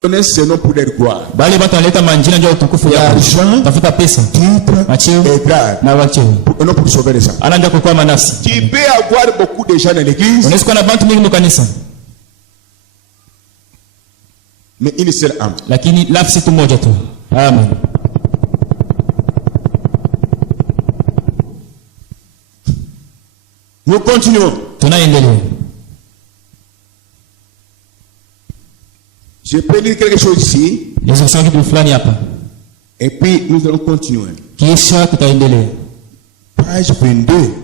Ces noms pour leur gloire. L'argent, titre et grade. Non pour sauver les âmes. Tu peux avoir beaucoup de gens dans l'église, mais une seule âme. Amen. Nous continuons. Je peux dire quelque chose ici. Et puis nous allons continuer. Page 22.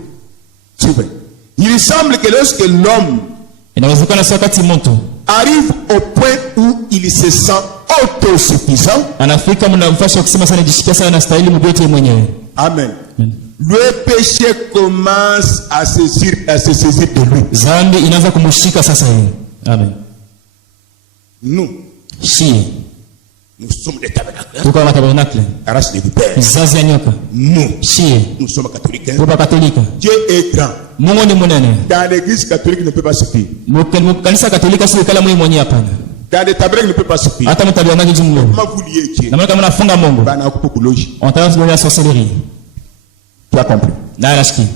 Il semble que lorsque l'homme arrive au point où il se sent autosuffisant, amen, le péché commence à se saisir de lui. Amen. Nous sommes des tabernacles. Race de vipères. Nous sommes catholiques. Dieu est grand. Dans l'église catholique, il ne peut pas suffire. Dans les tabernacles, il ne peut pas suffire. Comment vous liez Dieu? Tu as compris?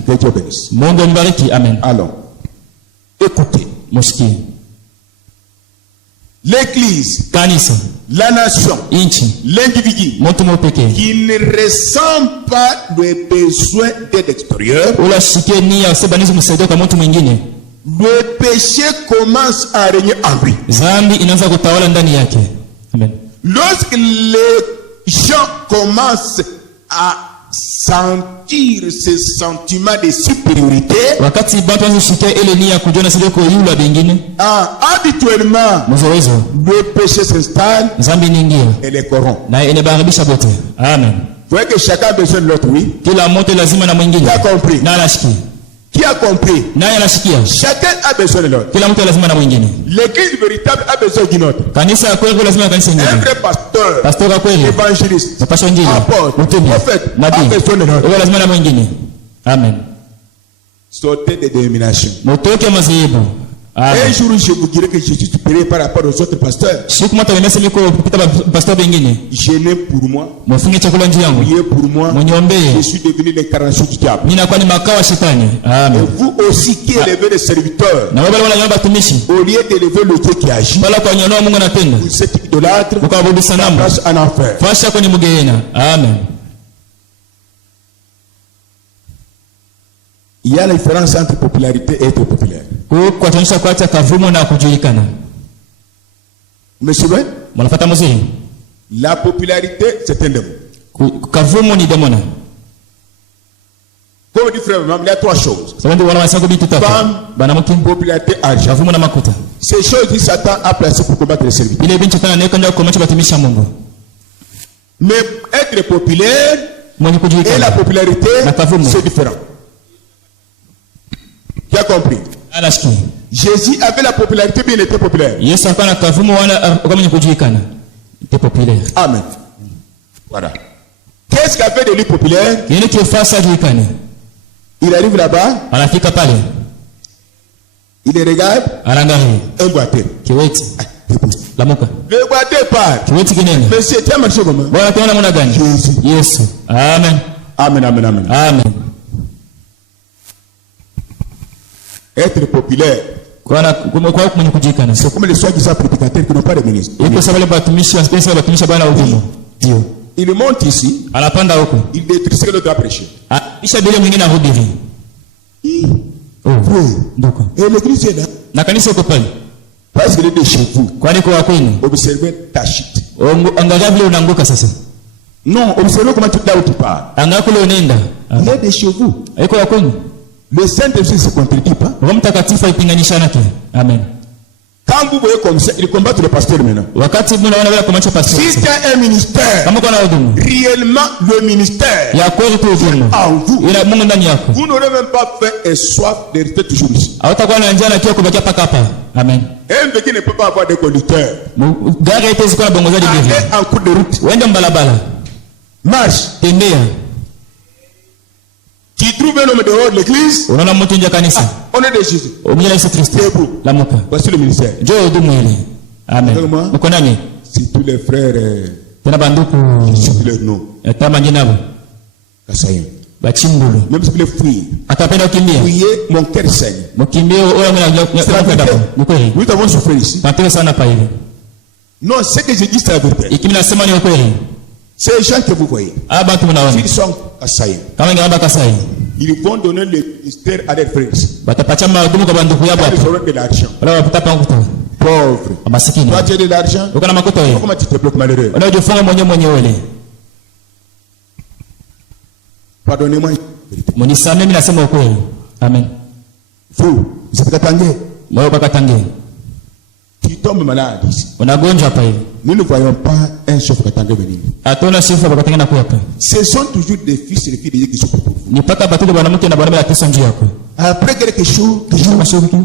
Que Dieu bénisse. Amen. Alors, écoutez. L'église, la nation, l'individu qui ne ressent pas le besoin d'aide extérieure, le péché commence à régner en lui. Lorsque les gens commencent à sentir ce sentiment de supériorité, habituellement le péché s'installe et les corrompt. Amen. Vous voyez que chacun a besoin de l'autre, oui? Qui a compris? Qui a compris? Chacun a besoin de l'autre. L'église véritable a besoin d'une autre. Un vrai pasteur, évangéliste, apôtre, prophète a besoin de l'autre. Amen. Sortez des dénominations. Un jour, je vous dirai que je suis supérieur par rapport aux autres pasteurs. Je n'ai pour moi, priez pour moi, je suis devenu l'incarnation du diable. Et vous aussi qui élevez les serviteurs, au lieu d'élever le Dieu qui agit, vous êtes idolâtre, vous place en enfer. Amen. Il y a la différence entre popularité et être populaire. Monsieur, la popularité, c'est un démon. Comme dit frère, il y a trois choses. Femme, popularité, argent. Ces choses, Satan a placées pour combattre les serviteurs. Mais être populaire et la popularité, c'est différent. Tu as compris? Jésus avait la popularité, bien il était populaire. Amen. Voilà. Qu'est-ce qui a fait de lui populaire? Il arrive là-bas. Il les regarde. Un boiteux. Le boiteux part. Monsieur, tu as marché comment? Jésus. Amen. Amen, amen, amen. Amen. Être populaire, c'est comme les soi-disant prédicateurs qui n'ont pas de ministre. Il monte ici, il détruit ce que l'autre a prêché. Et l'église est là. Parce qu'il est de chez vous. Observez ta chute. Non, observez comment tu là où tu pars. Il est de chez vous. Le Saint-Esprit ne se contredit pas. Amen. Quand vous voyez comme ça, il combat le pasteur maintenant. Si tu as un ministère, réellement le ministère en vous, vous n'aurez même pas faim et soif de rester toujours ici. Amen. Un qui ne peut pas avoir de conducteur. Allez en cours de route. Marche. Tu trouves un homme dehors de l'église. On est de Jésus. Debout. Voici le ministère. Amen. Si tous les frères tena banduku citent leur nom, tama njinabo Kasaïm. bachimbulu Même si vous voulez fuir, atapenda kukimbia fuyez, mon cœur saigne. mkimbie oya C'est la vérité. ni kweli Nous avons souffert ici. patele sana pa hivi Non, ce que je dis, c'est la vérité. ikimi nasema ni kweli Ces gens que vous voyez, aba tu mnaona s'ils sont Kasaïm, kama ngaba kasai ils vont donner le ministère à leurs frères. batapacha madumu kwa banduku yabo Ils auront de l'argent. wala wapata pa nguto Pauvre. masikini Toi, tu as de l'argent. uko na makuto wewe Comment tu te bloques malheureux? unajifunga mwenyewe wele Pardonnez-moi. munisamee mimi nasema ukweli amen Vous, vous êtes Katangé. moyo bakatangie Tu tombes malade ici. unagonjwa hapa hivi Nous ne voyons pas un chef Katangé venir. atona sifa bakatangia na kuapa Ce sont toujours des fils et des filles de Dieu qui sont pour vous. ni paka batule bwanamke na bwanaume atesa njia yako Après quelque chose, mashughuli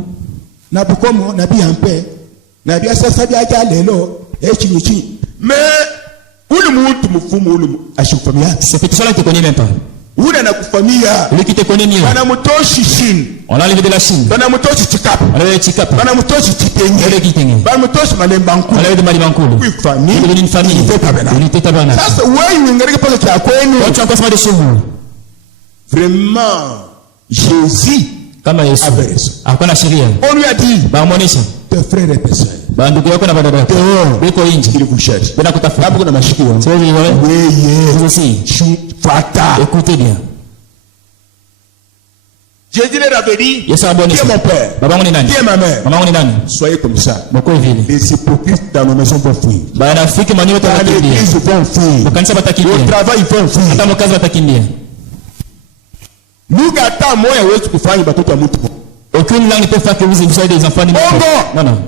na bukomo na bi ampe na bi asasa bi aja lelo echichi mais ule mtu mfumu ule ashifamia c'est que ça là te connais même pas ule na kufamia lui qui te connaît mieux bana mtoshi chini on a enlevé de la Chine bana mtoshi chikapu on a enlevé chikapa bana mtoshi on a chitenye enlevé kitenge bana mtoshi malemba on a nkulu enlevé de mali bankulu kwa famille il est une famille il était tabernacle sasa wewe ungereke pale kwa kwenu watu wako sema de chez vous vraiment Jésus kama Yesu avait raison. hakuna sheria On lui a dit bamuonesha tes frères et tes sœurs bandugu yako na badada yako biko nje ils vous cherchent bila kutafuta hapo kuna mashikio sasa wewe wewe aussi fata écoutez bien Jésus leur avait dit Yesu qui abonesha est mon père babangu ni nani qui est ma mère mamangu ni nani soyez comme ça mko vile les hypocrites dans nos maisons vont fuir banafiki manyo dans watakimbia l'église vont fuir kanisa au batakimbia travail vont fuir hata mkazi watakimbia lugha hata moya hawezi kufanya watoto wa mtu aucune langue ne peut faire que vous soyez des enfants de Bongo. non non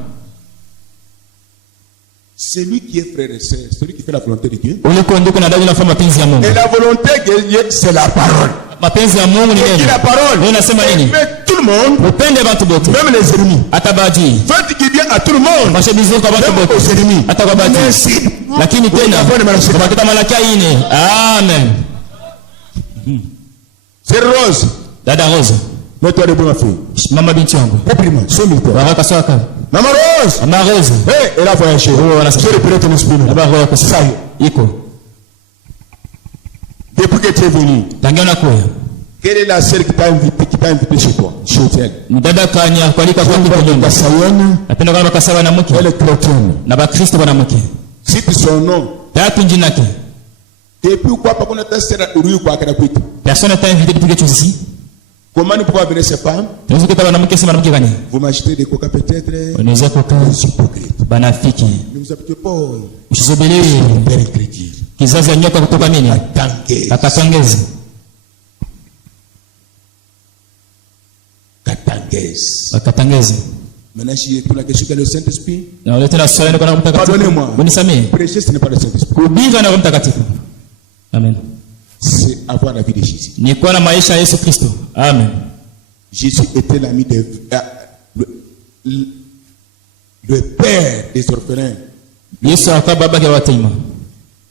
celui qui est frère et sœur celui qui fait la volonté de Dieu uliko ndiko na dada nafanya mapenzi ya Mungu et la volonté de Dieu c'est la parole mapenzi ya Mungu ni et nini la parole wewe unasema nini mais tout le monde upende watu wote même les ennemis hata baadhi faites du bien à tout le monde mashe bizuri kwa watu même wote aux ennemis hata kwa baadhi merci lakini tena kwa kita Malaki 4 amen c'est Rose dada Rose mets-toi debout ma fille mama binti yangu réprime sois militaire baraka soka maman Rose mama Rose hey elle a voyagé je reprends ton esprit baba roho kwa ça iko depuis que tu es venu tangia nakuya quelle est la sœur qui t'a invité chez toi chez elle mdada kanya kualika kwa nyumba Kasayana napenda kama kasaba na mke elle est chrétienne na bakristo bana mke cite son nom tatu njina yake depuis quoi pas qu'on a sera uriu kwa kana kwetu personne n'a invité depuis quelque chose ici comment nous pouvons venir ces femmes tunaweza kuta bana mke sema na mke gani vous m'achetez des coca peut-être unaweza kukaa hypocrite banafiki ne vous appelez pas usizobelewe père incrédule kizazi ya nyoka kutoka nini Katange akatangeze Katangese akatangeze maintenant si pour la question que le Saint-Esprit na ulete na swali kwa mtakatifu pardonnez-moi unisamee prêcher ce n'est pas le Saint-Esprit kuhubiri na Roho Mtakatifu amen c'est avoir la vie de Jésus ni kuwa na maisha ya Yesu Kristo amen Jésus était l'ami de le père des orphelins Yesu akawa baba ya yatima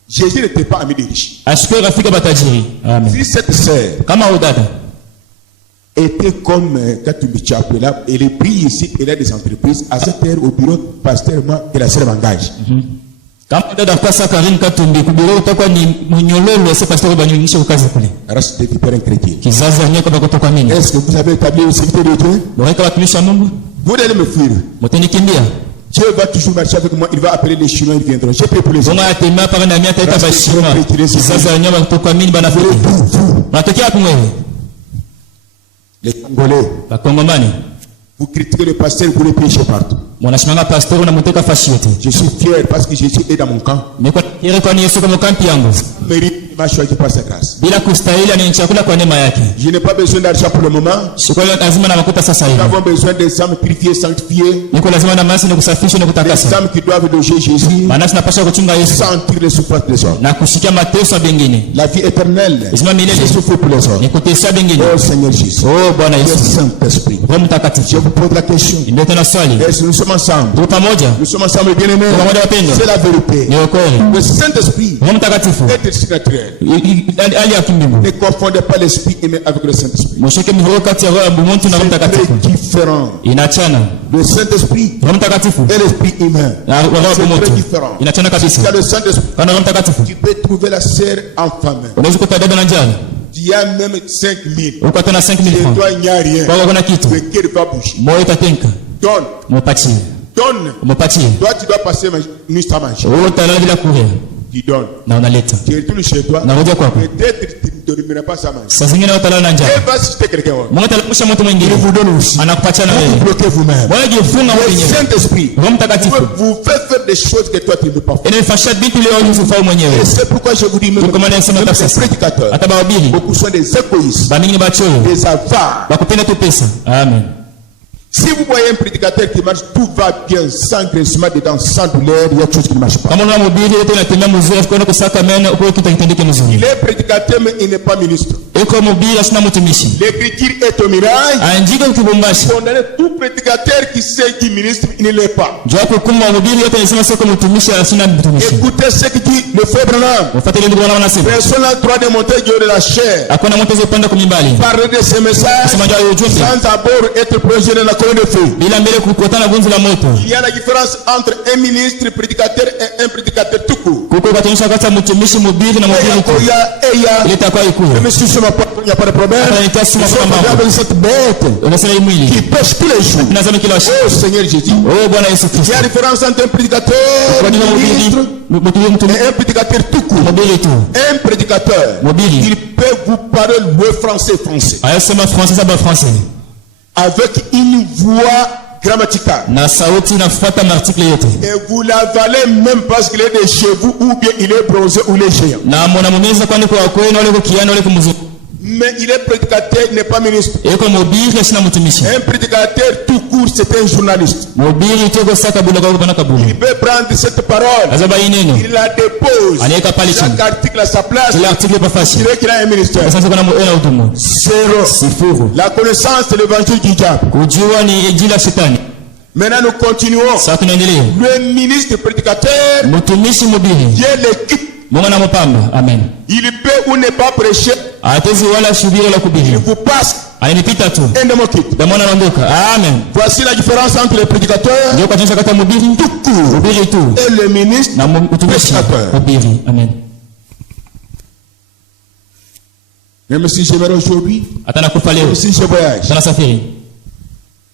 Jésus n'était pas ami des riches ashukuru rafiki batajiri amen si cette sœur kama udada était comme Katumbi Chapwe là, elle est pris ici, elle a des entreprises. À cette heure, au bureau, pasteur, moi, et la sœur m'engage. kama dada kwa sasa Karim Katumbi kubiro utakuwa ni munyololo sasa pastor banyonyesha ukazi kule Race de vipères chrétiens. kizazi ya nyoka kutoka nini Est-ce que vous avez établi une sécurité de Dieu? boreka watumishi wa Mungu Vous allez me fuir. mtanikimbia Dieu va toujours marcher avec moi. Il va appeler les Chinois, ils viendront. J'ai pris pour les bonga atema para na miata ita bashima kizazi ya nyoka kutoka nini banafiki matokeo hapo mwewe Les Congolais. bakongomani Vous critiquez le pasteur, vous le piégez partout. mwanashimanga pastor unamteka fashi yote Je suis fier parce que Jésus est dans mon camp. niko ile kwa Yesu kama kampi yangu Mérite m'a choisi par sa grâce. bila kustahili ni chakula kwa neema yake Je n'ai pas besoin d'argent pour le moment. shukrani lazima na makuta sasa Nous hivi avons besoin des âmes purifiées, sanctifiées. niko lazima na maasi na kusafisha na Des kutakasa âmes qui doivent loger Jésus. maana tunapaswa kuchunga Yesu Sentir les souffrances des hommes. na kushikia mateso ya bengine La vie éternelle. Uzima milele. Je souffre pour les hommes. ni kutesha bengine Oh Seigneur Jésus. oh Bwana Le Yesu Saint-Esprit. Roho Je Mtakatifu vous pose la question. ndio tena swali Est-ce que nous sommes ensemble? tuko pamoja Nous sommes ensemble, bien-aimés. Pamoja wapendwa. C'est la vérité. ni ukweli Le Saint-Esprit Roho Mtakatifu est destinataire. ciel. hali ya kimbingu. Ne confondez pas l'esprit humain avec le Saint-Esprit. Mshike mihoro kati ya roho ya mtu na Roho Mtakatifu. C'est différent. Inachana. Le Saint-Esprit Roho Mtakatifu et l'esprit humain. C'est très différent. Inachana kabisa. Quand le Saint-Esprit, Kana Roho Mtakatifu. tu peux trouver la sœur en famille. Unaweza kukuta dada na njaa. Il y a même 5 000. Uko na 5 000 Et francs. toi, il n'y a rien. Kwa kuna kitu. Le cœur va bouger. Moyo utatenka. Donne. Mupatie. Donne. Mupatie. Toi, tu dois passer une nuit à manger. Wewe utalala bila kuria. Tu donnes. Na unaleta. Tu retournes chez toi. Narudia kwako. Peut-être tu ne dormiras pas sans manger. Saa zingine utalala na njaa. Et va citer quelqu'un. Mungu atalamsha mtu mwingine. Il vous donne aussi. Anakupatia na Vous wewe. bloquez vous-même. Wewe jifunga wewe Le mwenyewe. Saint-Esprit Roho Mtakatifu. vous fait faire des choses que toi tu ne peux pas faire. Inafasha vitu leo usifanye mwenyewe. Et c'est pourquoi je vous dis, même Kwa maana nasema les tafsiri. prédicateurs, Hata bahubiri. beaucoup sont des égoïstes, Baningine bachoyo. des avares. Bakupenda tu pesa. Amen. Si vous voyez un prédicateur qui marche, tout va bien, sans graissement dedans, sans douleur, il y a quelque chose qui ne marche pas. Kama una mhubiri yote inatembea mzuri afikoni kusaka meno uko kitu kitendeke Il mzuri. est prédicateur, mais il n'est pas ministre. Eko mhubiri asina mtumishi. L'écriture est au miracle. Anjika ukibumbashi. Condamner tout prédicateur qui sait qui ministre, il ne l'est pas. Japo kumba mhubiri yote anasema sio kama mtumishi asina mtumishi. Écoutez ce que dit le frère Branham. Wafuatilie ndugu wangu wanasema. Personne n'a le droit de monter Dieu de la chair. Hakuna mtu azopanda kumimbali. Parler de ce message Sema ndio ujumbe. sans d'abord être plongé dans la colonne de feu. Bila mbele kukutana gunzi la moto. Il y a la différence entre un ministre prédicateur et un prédicateur tout court. Kuko kutanisha kati ya mtumishi mhubiri na mhubiri mkuu. Ile itakuwa ikuwe. Monsieur, il n'y a pas de problème. Nous sommes avec cette bête Unasema hii qui mwili. pêche tous les jours. Nazama kila siku. Oh Seigneur Jésus. Oh Bwana Yesu Il y Kristo. a la différence entre un prédicateur Kwa nini ministre mhubiri mtumishi et un prédicateur tout court. mhubiri tu. Un prédicateur, Mhubiri. il peut vous parler le français. Ayasema français saba français. Avec une voix grammaticale. Na sauti inafuata article yote. Et vous l'avalez même parce qu'il est de chez vous ou bien il est bronzé ou il est géant. Na mwanamumeza kwani kwa kwenu wale kukiana wale kumzunguka. Mais il est prédicateur, il n'est pas ministre. Eko mhubiri asina mtumishi. Un prédicateur tout court, c'est un journaliste. Mhubiri toko saka bula kwa bana kabulu. Il peut prendre cette parole, Azaba ineno. il la dépose. Anaweka pale chini. Chaque article à sa place. Kila article pa Il fashi. dirait qu'il a un ministère. Sasa kuna mwena utumu. Zéro. Sifuru. La connaissance de l'évangile du diable. Kujua ni injili ya shetani. Maintenant, nous continuons. Sasa tunaendelea. Le ministre prédicateur, Mtumishi mhubiri. Dieu l'équipe. Mungu anamupamba. Amen. Il peut ou ne pas prêcher. Hatezi wala shubiri wala Il kuhubiri. vous passe Ananipita tu. un démon quitte. Demona anaondoka. Amen. Voici la différence entre le prédicateur Ndio katanisha kati ya mhubiri tout court mhubiri tu et le ministre na mtumishi prédicateur. mhubiri. Amen. Même si j'aimerais aujourd'hui, Hata nakufa leo. même si je voyage, Hata nasafiri.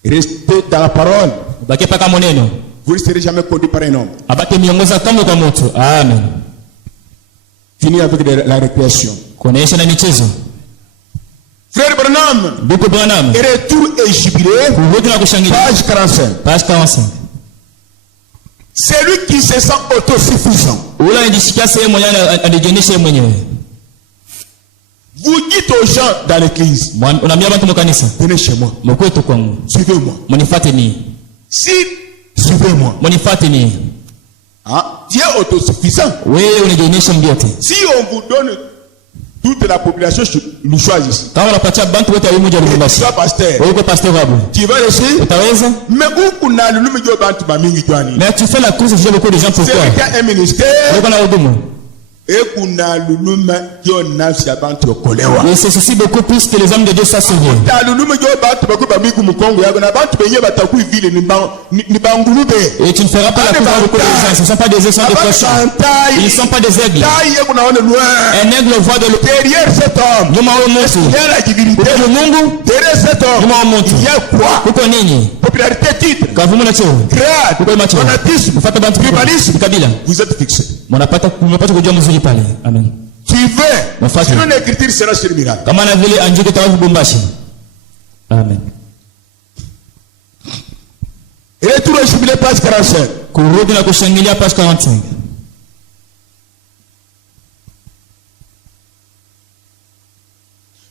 restez dans la parole. Baki paka maneno. Vous ne serez jamais conduit par un homme. Abate miongoza kama kwa moto. Amen. Fini avec la récréation. Kuonesha na michezo. Frère Branham, Ndugu Branham. retour et jubilé, Kurudi na kushangilia. page 45. Page 45. C'est lui qui se sent autosuffisant. Ula anajisikia sehemu mwenyewe anajionyesha mwenyewe. Vous dites aux gens dans l'église, Unaambia watu mkanisa, venez chez moi, mkwetu kwangu. suivez-moi. Mnifuate ni. Si, suivez-moi. Mnifuate ni. Ah, Dieu est autosuffisant. Wewe unajionyesha mbiote. Si on vous donne toute la population, nous choisissons. Kama unapatia bantu wote wimoja Tu Lubumbashi. sois pasteur. Wewe uko pasteur wabu. Tu vas réussir. Utaweza? Mais où on a le numéro de bantu bamingi joani. Mais tu fais la course, j'ai beaucoup de gens pour C'est toi. lui qui a un ministère. Wewe kana hudumu. Et qu'on a le numéro de nafsi ya bantu okolewa. Mais c'est ceci beaucoup plus que les hommes de Dieu soient sauvés. Ta le numéro de bantu baku bamingi mukongo yako na bantu benye bataku vile ni bangulube. Et tu ne feras pas la course avec beaucoup de gens. Ce ne sont pas des échelons de cochons. Ils ne sont pas des aigles. Taille yako na loin. Un aigle voit de l'eau. Derrière cet homme, Nyuma wa mtu. il y a la divinité. Kwa Mungu, Derrière cet homme, nyuma wa mtu. il y a quoi? Kuko nini? Popularité, titre, Kavumu na cheo. grade, Kuko macho. fanatisme, Mfata bantu tribalisme. kabila. Vous êtes fixé. Mnapata kujua mzuri pale. Amen. Tu veux, Mfata. sinon l'écriture sera sur le miracle. Kama na vile anjike tawafu Lubumbashi. Amen. Retour au jubilé, page 45. Kurudi na kushangilia page 45.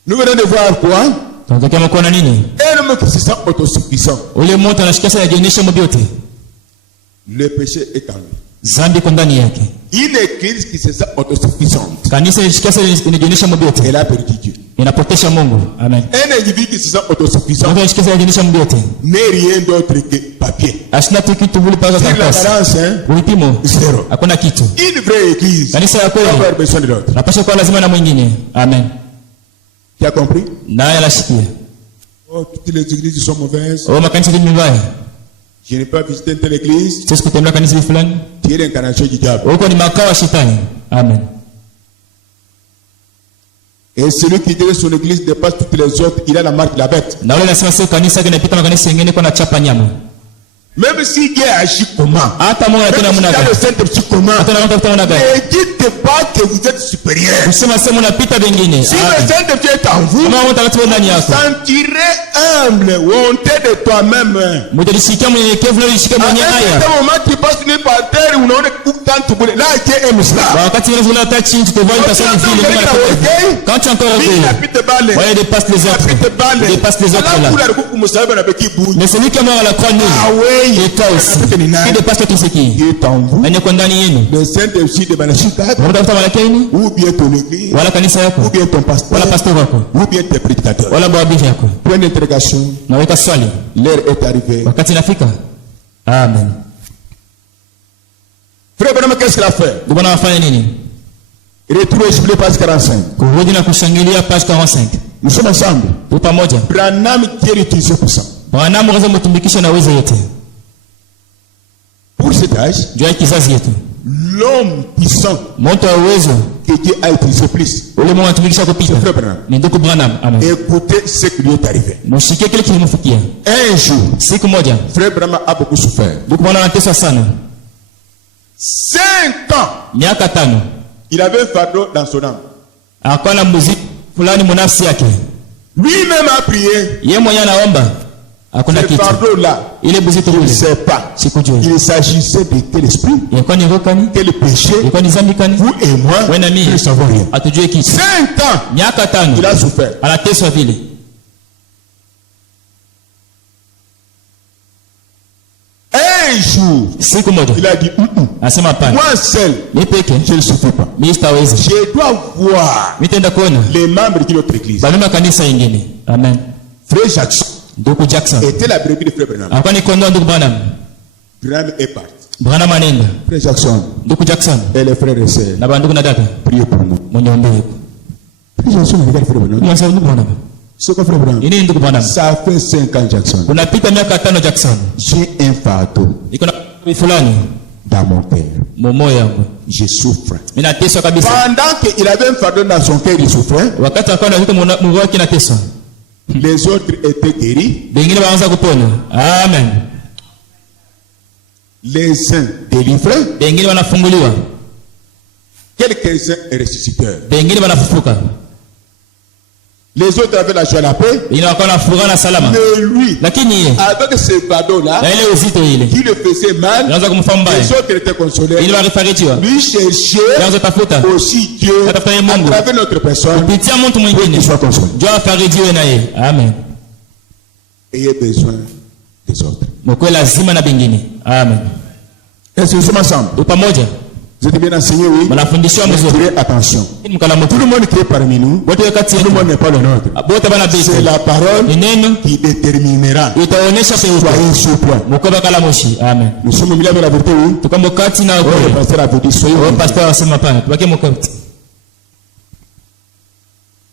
Nous venons de voir quoi? Tunataka mko na nini? Un homme qui se sent autosuffisant. Ule mtu anashikia sana yajionyesha mbiote. Le péché est en lui. Zambi iko ndani yake. Une église qui se sent autosuffisante, Kanisa inashikia sana inajionyesha mbiote. elle a perdu Dieu. inapotesha Mungu. Amen. Un individu qui se sent autosuffisant Mungu anashikisa yajinisha myote. n'est rien d'autre que papier. Ashina tu kitu vile paka Sur la karatasi. balance, hein, Ulipimo zéro. hakuna kitu. Une vraie église Kanisa ya n'a kweli pas besoin de l'autre. napasha kuwa lazima na mwingine. Amen. Tu as compris? Naye anashikia. Oh, toutes les églises sont mauvaises. Oh, makanisa ni mbaya. Je n'ai pas visité une telle église. Sisi kutembea kanisa fulani. Tu es l'incarnation du diable. Huko ni makao ya shetani. Amen. Et celui qui dit que son église dépasse toutes les autres, il a la marque de la bête. Na wale nasema sio kanisa kinapita makanisa mengine kwa na chapa nyama. Même si Dieu agit comment, Hata Mungu même anatenda si mwana dans gani. le Saint-Esprit comment, Hata na mtafuta mwana gani. ne dites pas que vous êtes supérieur. Usema sema unapita wengine. Si le Saint-Esprit est en vous, Kama Mungu atakatifu ndani yako. sentirez humble, honteux de toi-même. Mtajisikia mnyenyekevu na jisikia À mwenye haya. un moment, tu passes nulle par terre, ou non, quand tu voulais. Là, Dieu aime cela. Wakati ile zula ta chini tu te vois une personne vile Mungu anapenda. Quand tu es encore Lui, il orgueilleux. habite balle. Ouais, dépasse les Il autres. habite balle. Dépasse les autres Alors, là. vous, la recoupez, vous savez, avec qui bouge. Mais celui qui est mort à la croix Ah nul. oui. Et toi aussi. Qui dépasse toi tout ce qui. Qui est en vous. Nani kwa ndani yenu. Le Saint-Esprit de Banashika, Unatafuta malakini ou bien ton église, wala kanisa ou yako bien ton pasteur, wala pastor wako ou bien tes prédicateurs. wala bwabiri yako. Point d'interrogation, Naweka swali. l'heure est arrivée. Wakati inafika. Amen. Frère Branham, qu'est-ce qu'il a fait? Ndio wanafanya nini? Retour au Jubilé, page 45. Kurudi na kushangilia page 45. Nous sommes ensemble. Tu pamoja. Branham, Dieu l'utilisait pour ça. Bwana Mungu mtumikisha na uwezo yote. Pour cet âge, Juu ya kizazi yetu. l'homme puissant Mtu wa uwezo que Dieu a utilisé plus. ule Mungu anatumikisha kupita. Frère Branham, Ni ndugu Branham. Amen. écoutez ce qui lui est arrivé. Mshike kile kilimfikia. Un jour, Siku moja Frère Branham a beaucoup souffert. ndugu Branham anateswa sana. 5 ans, Miaka 5. il avait un fardeau dans son âme. Akawa na muziki fulani munafsi yake. Lui-même a prié. Yeye mwenyewe anaomba. Hakuna Ce kitu. fardeau-là, Ile buzito je ne ule. sais pas. Sikujui. Il s'agissait de quel esprit, Ilikuwa ni roho kani? quel péché. Ilikuwa ni dhambi kani? Vous et moi, Wewe na nous ne mimi savons rien. hatujui kitu. 5 ans, Miaka il 5 a souffert. anateswa vile. Un jour, Siku moja il a dit, anasema hapana. moi seul, Mimi peke je ne souffre pas. mimi sitaweza. Je dois voir Mimi tenda kuona les membres de notre église. bali kanisa ingine. Amen. Frère Jackson Ndugu Jackson. était la brebis de Frère Branham. Alikuwa ni kondoo ndugu Branham. Branham est parti. Branham anaenda. Frère Jackson Ndugu Jackson et les frères et sœurs, na bandugu na dada priez pour nous. mwenyeombee. Frère Jackson, regarde Frère Branham. Mwanzo ndugu Branham. C'est quoi Frère Branham? Ini ndugu Branham. Ça fait 5 ans Jackson. Unapita miaka 5 Jackson. J'ai un fardeau Niko na fulani dans mon cœur. moyo yangu. Je souffre. Mimi nateswa kabisa. Pendant qu'il avait un fardeau dans son cœur, il souffrait. Wakati akawa anazika mmoja wake nateswa. Les autres étaient guéris. Wengine waanza kupona. Amen. Les uns délivrés. Wengine wanafunguliwa. Quelques-uns ressusciteurs. Wengine wanafufuka. Les autres avaient la joie et la paix. Wengine wakawa na furaha na salama. Mais lui, Lakini yeye avec ce fardeau-là, na ile uzito ile qui le faisait mal, anaanza kumfanya mbaya. les autres étaient consolés. Ili warifarijiwa. Lui cherchait Anaanza tafuta aussi Dieu à Atafuta Mungu. travers notre personne kupitia mtu pour mwingine. qu'il soit consolé. Ndio afarijiwe na yeye. Amen. Ayez besoin des autres. Mkwe lazima na bingine. Amen. Est-ce que nous sommes ensemble? Tu pamoja. Vous êtes bien enseignés, oui? Mnafundishwa Mais mzuri. tirez attention. Mkala Tout mtu. le monde qui est parmi nous, Wote wakati tout le monde n'est pas le nôtre. bote bana C'est bisi. la parole Ni neno qui déterminera. itaonesha peupe. Soyez sur point. Mkwe bakala moshi. Amen. Nous sommes au milieu de la vérité, oui? Tuko mkati na Le kweli. pasteur a dit, soyez Wewe au pastor anasema hapana. Tubaki mkati.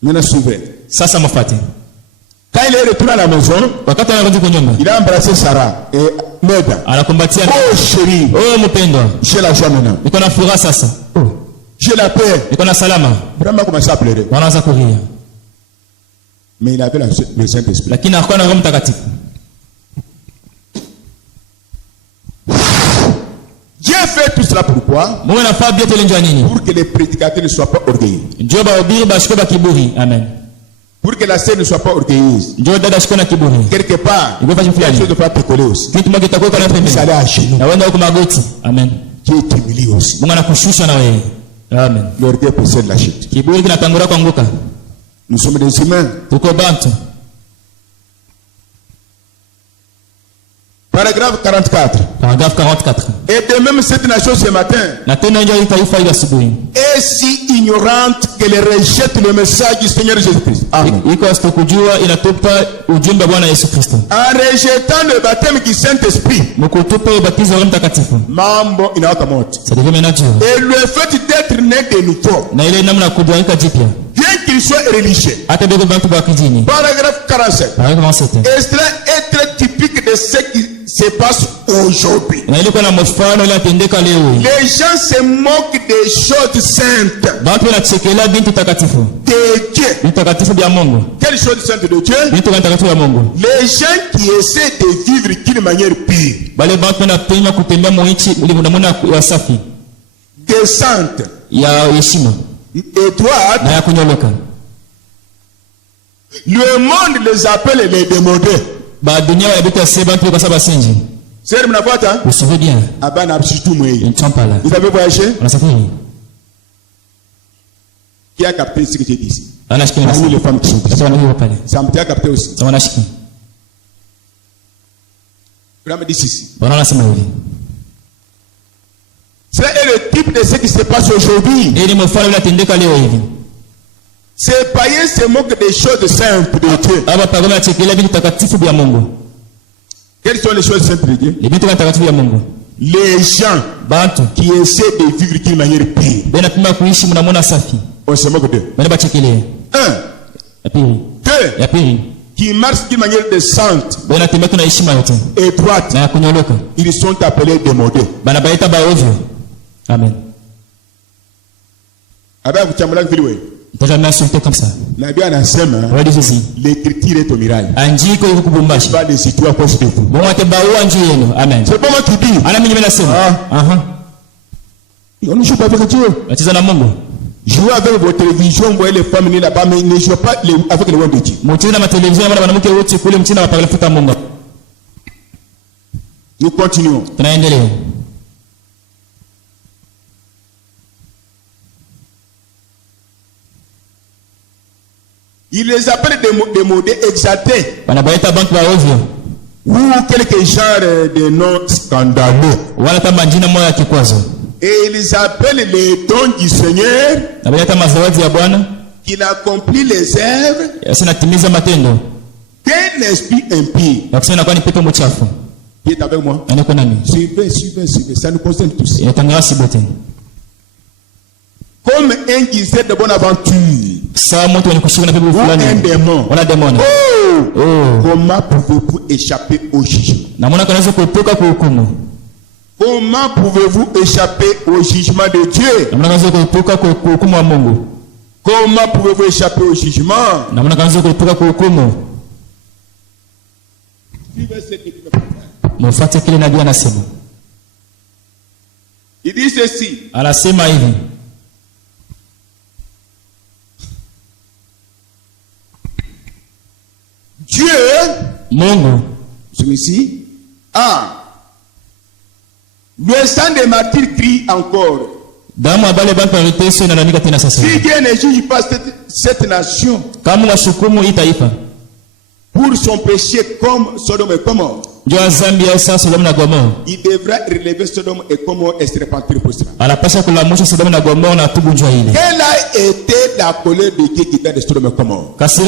Maintenant, suivez. Sasa mfuate. Quand il est retourné à la maison, Wakati anarudi kwa nyumba, il a embrassé Sarah et Meda. anakumbatia. Oh chérie, Oh mpendwa. j'ai la joie maintenant. Niko na furaha sasa. J'ai la paix. Niko na salama. Vraiment commencé à pleurer. Wanaanza kulia. Mais il avait le Saint-Esprit. Lakini hakuwa na Roho Mtakatifu. Dieu fait tout cela pourquoi? Mungu anafaa vyote ile njoo nini? Pour que les prédicateurs ne soient pas orgueilleux. Njoo bahubiri bashike ba kiburi. Amen. Pour que la sœur ne soit pas orgueilleuse. Njoo dada shike na kiburi. Quelque part, Il faut faire une quelque fleur. chose de faire te coller aussi. Kitu moja kitakuwa kana Ça pembeni. allait à genoux. Na wenda huko magoti. Amen. Dieu t'humilie aussi. Mungu anakushusha na wewe. Amen. L'orgueil possède la chute. Kiburi kinatangura kuanguka. Nous sommes des humains. Tuko bantu. Paragraphe 44. Paragraphe 44. Et de même cette nation ce matin est si ignorante qu'elle rejette le message du Seigneur Jésus-Christ. Amen. En rejetant le baptême du Saint-Esprit, mambo inawaka moto. Et le fait d'être né de nouveau, bien qu'il soit religieux. Paragraphe 47. Et cela est très typique de ce qui se passe aujourd'hui. Les gens se moquent des choses saintes de Dieu. Quelles choses saintes de Dieu? Les gens qui essaient de vivre d'une manière pure, décente et droite. Le monde les appelle les démodés. C'est une fois, vous savez bien. Ils ne sont pas là. Vous avez voyagé? On a safari. Qui a capté ce que j'ai dit ici? Parmi les femmes qui sont ici. Ça me a capté aussi. Vraiment dit ici. C'est le type de ce qui se passe aujourd'hui. Ces païens se moquent des choses simples de Dieu. Quelles sont les choses simples de Dieu? Les gens qui essaient de vivre d'une manière pure, on se moque d'eux. Un. Deux. Qui marchent d'une manière décente et droite, ils sont appelés démodés. Amen. T'as jamais insulté comme ça. L'écriture est au miracle. Pas les situer à cause de vous. Amen. C'est pas moi qui dis. On ne joue pas avec Dieu. Jouez avec vos télévisions, vous voyez les femmes là-bas, mais ne jouez pas avec les lois de Dieu. Nous continuons. Il les appelle des modèles exaltés. Ou quelque genre de noms scandaleux. Et ils appellent les dons du Seigneur qu'il accomplit les œuvres d'un esprit impie. Qui est avec moi? Suivez, ça nous concerne tous. Comme un guisette de bonne aventure. Ou un démon. Comment pouvez-vous échapper au jugement? Comment pouvez-vous échapper au jugement de Dieu? Comment pouvez-vous échapper au jugement? Il dit ceci. Dieu, celui-ci, le sang des martyrs crie encore. Si Dieu ne juge pas cette nation pour son péché comme Sodome et Gomorrhe, il devra relever Sodome et Gomorrhe et se repentir pour cela. Quelle a été la colère de Dieu qui date de Sodome et Gomorrhe? Il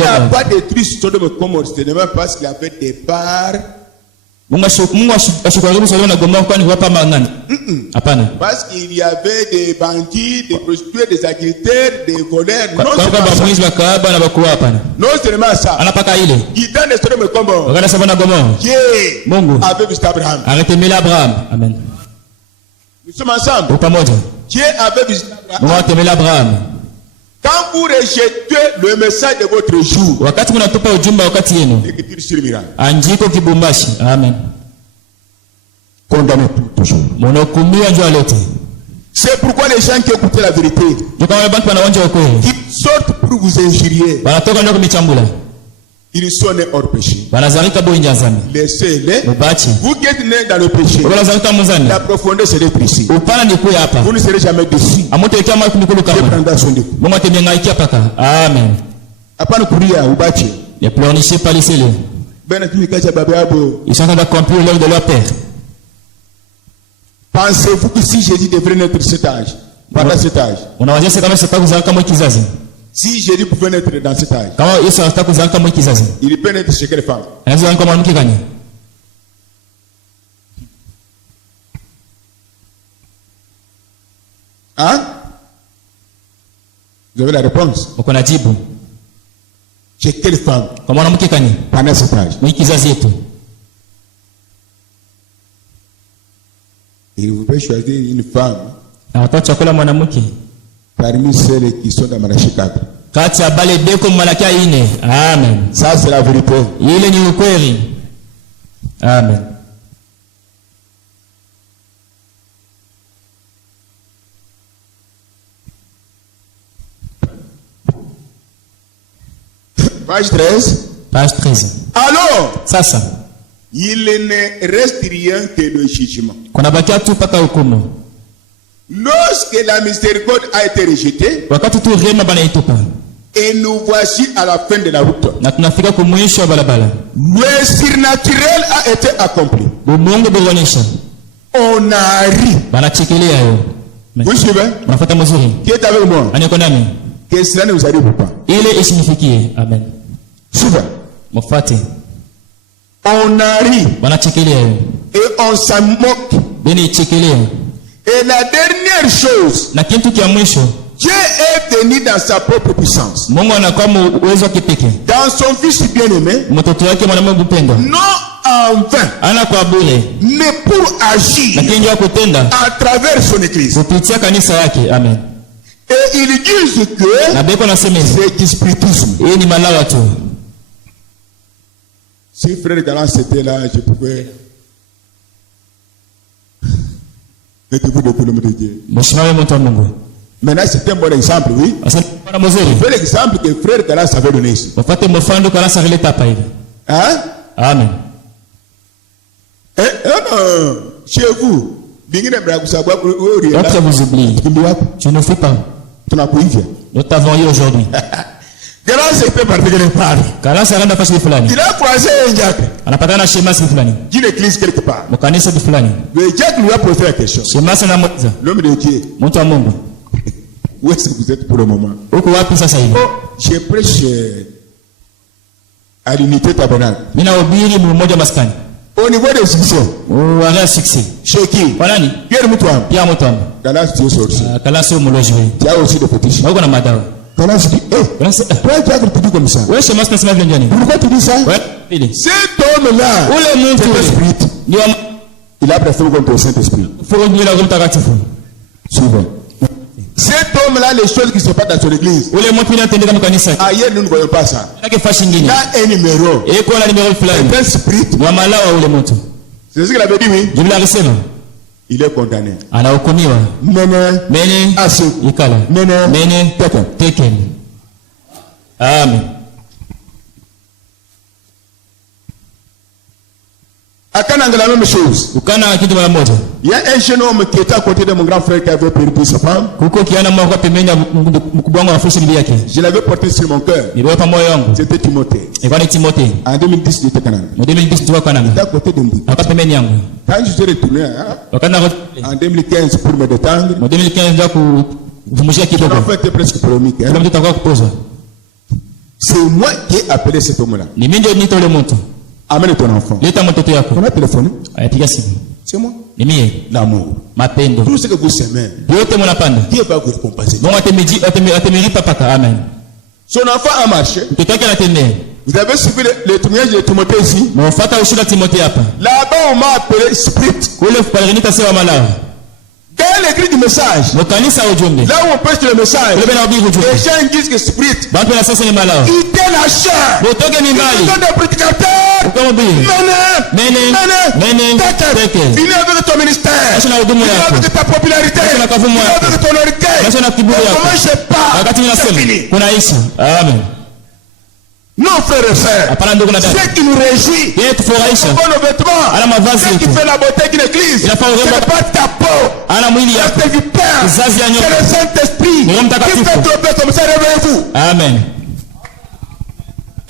n'a pas détruit Sodome et Gomorrhe, ce n'est même parce qu'il y avait des bars. Parce qu'il y avait des bandits, des prostituées, des agriculteurs, des voleurs. Non seulement ça. Il donne les Sodome et Gomorrhe. Dieu avait visité Abraham. Amen. Nous sommes ensemble. Dieu avait visité Abraham. Quand vous rejetez le message de votre jour, l'écriture sur le miracle. Condamnez toujours. C'est pourquoi les gens qui écoutent la vérité, qui sortent pour vous injurier, ils sont nés hors péché. Laissez-les. Vous qui êtes nés dans le péché, la profondeur c'est d'être ici. Vous ne serez jamais dessus. Dieu prendra son découp. Amen. Ne pleurnichez pas, Ils sont en train d'accomplir l'œuvre de leur père. Pensez-vous que si Jésus devrait naître cet âge, pendant cet âge, si Jésus pouvait naître dans cet âge, il peut naître chez quelle femme? Hein? Vous avez la réponse? Chez quelle femme? Pendant cet âge. Il vous peut choisir une femme parmi celles qui sont dans Malachie 4. Amen. Ça, c'est la vérité. Amen. Page 13. Page 13. Alors, ça. Il ne reste rien que le jugement. Lorsque la miséricorde a été rejetée, et nous voici à la fin de la route, le surnaturel a été accompli. On a ri. Vous suivez? Qui est avec moi? Que cela ne vous arrive pas. Amen. Souvent. On a ri. Et on s'en moque. Et la dernière chose, Dieu est venu dans sa propre puissance. Dans son fils bien-aimé, non en vain, mais pour agir à travers son église. Amen. Et ils disent que c'est du spiritisme. Si frère Galant c'était là, je pouvais... Mettez-vous depuis l'homme de Dieu. Maintenant, c'est un bon exemple, oui. C'est l'exemple que frère Galant avait donné ici. Hein? Amen. Chez vous, d'autres vous oublient. Tu ne fais pas. Nous t'avons eu aujourd'hui. Il a croisé un diacre d'une église quelque part. Le diacre lui a posé la question. L'homme de Dieu, où est-ce que vous êtes pour le moment? Je prêche à l'unité tabernacle. Au niveau des succès. Chez qui? Pierre Moutoum. Galas, tu es sorti. Tu as aussi des petits. Galas dit, toi Diacre, tu dis comme ça. Pourquoi tu dis ça? Cet homme-là, c'est l'esprit. Il a préféré contre le Saint-Esprit. Souvent. Cet homme-là, les choses qui se passent dans son église, ailleurs nous ne voyons pas ça. Il a un numéro. C'est un esprit. C'est ce qu'il avait dit, oui. Il est condamné. Amen. À Kananga, la même chose. Il y a un jeune homme qui était à côté de mon grand frère qui avait perdu sa femme. Je l'avais porté sur mon cœur. C'était Timothée. En 2010, il était Kananga. Il était à côté de moi. Quand je suis retourné en 2015 pour me détendre, on a fait presque polémique. C'est moi qui ai appelé cet homme-là. Amène ton enfant. On a téléphoné. C'est moi. L'amour. Tout ce que vous aimez, Dieu va vous récompenser. Son enfant a marché. Vous avez suivi le témoignage de Timothée ici. Là-bas, on m'a appelé Spirit. Quand elle écrit du message, là où on prêche le message, les gens disent que Spirit, il était la chair. Il était des prédicateurs. Il est avec ton ministère. Il est avec ta popularité. Il est avec ton orgueil. Comment je parle, c'est fini. Amen. Non, frère et frère, ce qui nous réjouit, c'est bon vêtements, ce qui fait la beauté d'une église, ce n'est pas ta peau, c'est du Père, c'est le Saint-Esprit qui fait tromper comme ça, réveillez-vous. Amen.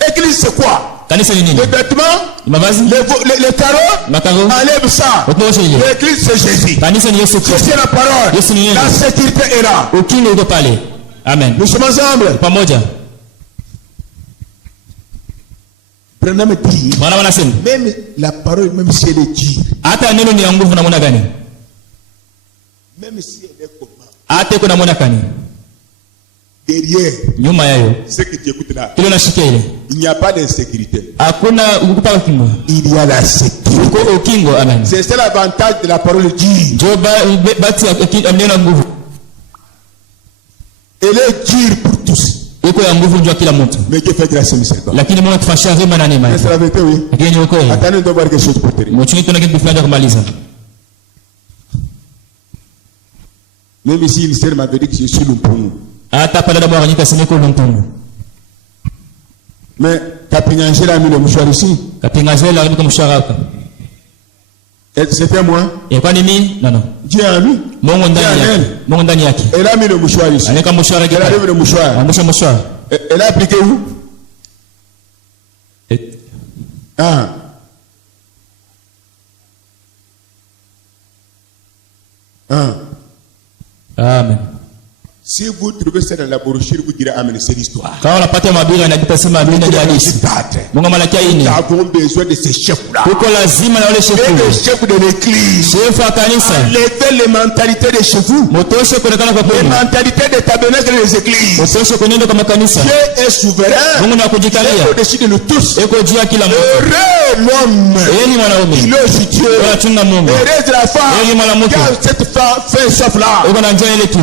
Église, c'est quoi? Kanisa ni nini? Les vêtements, Mavazi, les carreaux, makaro, enlève ça. utoshe ile. L'église c'est Jésus. Kanisa ni Yesu Kristo. C'est la parole. Yesu ni neno. La sécurité est là. Ukingo uko pale. Amen. Nous sommes ensemble. Pamoja. Branham dit, Bwana wanasema, même la parole, même si elle est dure, hata neno ni ya nguvu namna gani? même si elle est comment, Hata iko namna gani? derrière, Nyuma yayo. ce que tu écoutes là, Kile unashikia ile. il n'y a pas d'insécurité. Hakuna ukupa ukingo. Il y a la sécurité. Uko ukingo, amen. C'est ça l'avantage de la parole dure. Jo bati neno nguvu. Elle est dure pour tous. Iko ya nguvu njoo kila mtu. Mais Dieu fait grâce et miséricorde. Lakini Mungu atufashia rema na neema. C'est la vérité, oui. Lakini uko hiyo. Attendez, on doit voir quelque chose pour terminer. Mchungi tuna kitu fulani kumaliza. Même ici, le Seigneur m'avait dit que je suis l'umpungu. Hata pale dada bwana nyika semeko lumpungu. Mais Kapinangé a mis le mouchoir ici. Kapinga la kama msharaka. C'était moi. Et kwa nini? Non. Dieu a mis. Mungu ndani yake. Mungu ndani yake. Elle a mis le mouchoir ici. Aneka mshwara Elle a mis le mouchoir. Angusha mshwara. Elle a appliqué où? Ah. Ah. Amen. Si vous trouvez ça dans la brochure, vous direz Amen, c'est l'histoire. Kama unapata mabira na kitasema amina ni hadithi. Mungu malakia ini. Nous avons besoin de ces chefs-là. Uko lazima na wale shefu. Les chefs de l'église. Shefu wa kanisa. Enlevez les mentalités de chez vous. Motoshe kuonekana kwa Les kweli. mentalités des tabernacles des églises. Motoshe kunenda kama kanisa. Dieu est souverain. Mungu ni wa kujikalia. Au-dessus de nous tous. Eko juu ya kila mtu. Heureux l'homme. Yeye ni mwanaume. Il est Dieu. Anachunga Mungu. Heureuse la femme. Yeye ni mwanamke. Car cette femme fait sauf là. Uko na njia ile tu.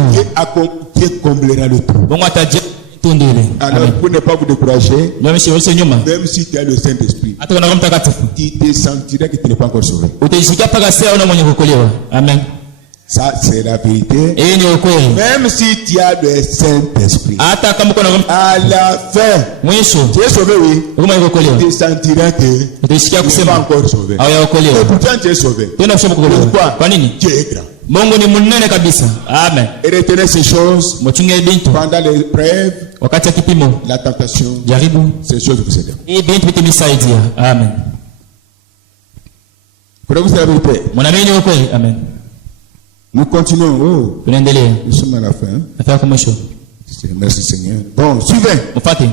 Dieu comblera le tout. Mungu atajia tundu ile. Alors pour ne pas vous décourager, Ndio mshiwose nyuma. même si tu as le Saint-Esprit, Hata kuna Roho Mtakatifu. tu te sentiras que tu n'es pas encore sauvé. Utajisikia paka sasa una mwenye kukolewa. Amen. Ça c'est la vérité. Hii ni ukweli. Même si tu as le Saint-Esprit, Hata kama kuna Roho à la fin, mwisho tu es sauvé, oui. uko mwenye kukolewa. Tu sentiras que Utajisikia tu n'es pas kusema encore sauvé. au ya Et kukolewa. pourtant tu es sauvé. Tena ushamu kukolewa. Pourquoi? Kwa nini? Dieu est grand. Mungu ni mnene kabisa. Amen. Et retenez ces choses Mchunge bintu pendant l'épreuve, wakati ya kipimo la tentation, jaribu. ces choses vous aident. Hii bintu vitimsaidia. Amen. Croyez-vous c'est la vérité? Mnaamini ukweli? Amen. Nous continuons. Oh, Tunaendelea. nous sommes à la fin. Nafika kwa mwisho. Merci Seigneur. Bon, suivez. Mfuate.